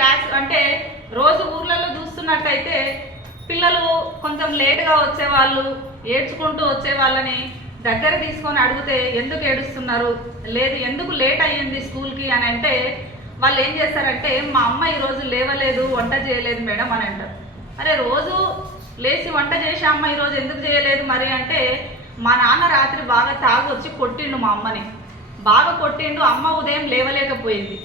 Class అంటే రోజు ఊర్లలో చూస్తున్నట్టయితే పిల్లలు కొంచెం లేటుగా వచ్చేవాళ్ళు ఏడ్చుకుంటూ వచ్చే వాళ్ళని దగ్గర తీసుకొని అడిగితే ఎందుకు ఏడుస్తున్నారు? లేదు ఎందుకు లేట్ అయ్యింది స్కూల్కి అని అంటే వాళ్ళు ఏం చేస్తారంటే మా అమ్మ ఈరోజు లేవలేదు వంట చేయలేదు మేడం అని అంటారు. అరే రోజు లేచి వంట చేసే అమ్మ ఈరోజు ఎందుకు చేయలేదు మరి? అంటే మా నాన్న రాత్రి బాగా తాగొచ్చి కొట్టిండు మా అమ్మని. బాగా కొట్టిండు అమ్మ ఉదయం లేవలేకపోయింది.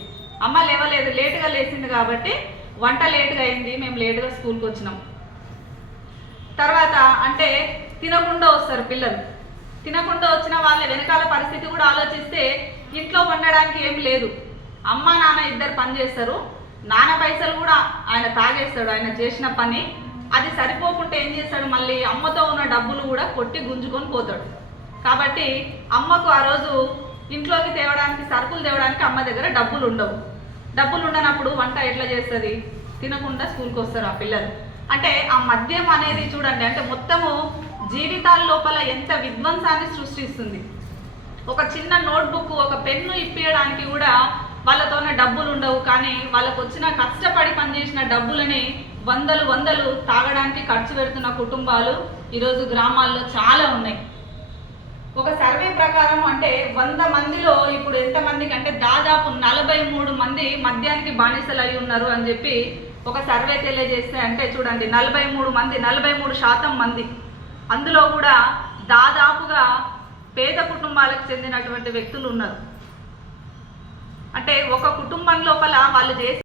అమ్మ లేవలేదు లేటుగా లేచింది కాబట్టి వంట లేటుగా అయింది మేము లేటుగా స్కూల్కి వచ్చినాం. తర్వాత అంటే తినకుండా వస్తారు పిల్లలు. తినకుండా వచ్చిన వాళ్ళ వెనకాల పరిస్థితి కూడా ఆలోచిస్తే ఇంట్లో వండడానికి ఏం లేదు. అమ్మ నాన్న ఇద్దరు పని చేస్తారు. నాన్న పైసలు కూడా ఆయన తాగేస్తాడు ఆయన చేసిన పని. అది సరిపోకుంటే ఏం చేస్తాడు? మళ్ళీ అమ్మతో ఉన్న డబ్బులు కూడా కొట్టి గుంజుకొని పోతాడు. కాబట్టి అమ్మకు ఆ రోజు ఇంట్లోకి తేవడానికి సరుకులు తేవడానికి అమ్మ దగ్గర డబ్బులు ఉండవు. డబ్బులు ఉండనప్పుడు వంట ఎట్లా చేస్తుంది? తినకుండా స్కూల్కి వస్తారు ఆ పిల్లలు. అంటే ఆ మద్యం అనేది చూడండి అంటే మొత్తము జీవితాల లోపల ఎంత విధ్వంసాన్ని సృష్టిస్తుంది. ఒక చిన్న నోట్బుక్ ఒక పెన్ను ఇప్పించడానికి కూడా వాళ్ళతోనే డబ్బులు ఉండవు కానీ వాళ్ళకు వచ్చిన కష్టపడి పనిచేసిన డబ్బులని వందలు వందలు తాగడానికి ఖర్చు పెడుతున్న కుటుంబాలు ఈరోజు గ్రామాల్లో చాలా ఉన్నాయి. అంటే వంద మందిలో ఇప్పుడు ఎంత మందికి అంటే దాదాపు నలభై మూడు మంది మద్యానికి బానిసలు అయి ఉన్నారు అని చెప్పి ఒక సర్వే తెలియజేస్తే అంటే చూడండి నలభై మూడు మంది నలభై మూడు శాతం మంది. అందులో కూడా దాదాపుగా పేద కుటుంబాలకు చెందినటువంటి వ్యక్తులు ఉన్నారు. అంటే ఒక కుటుంబం లోపల వాళ్ళు చేసే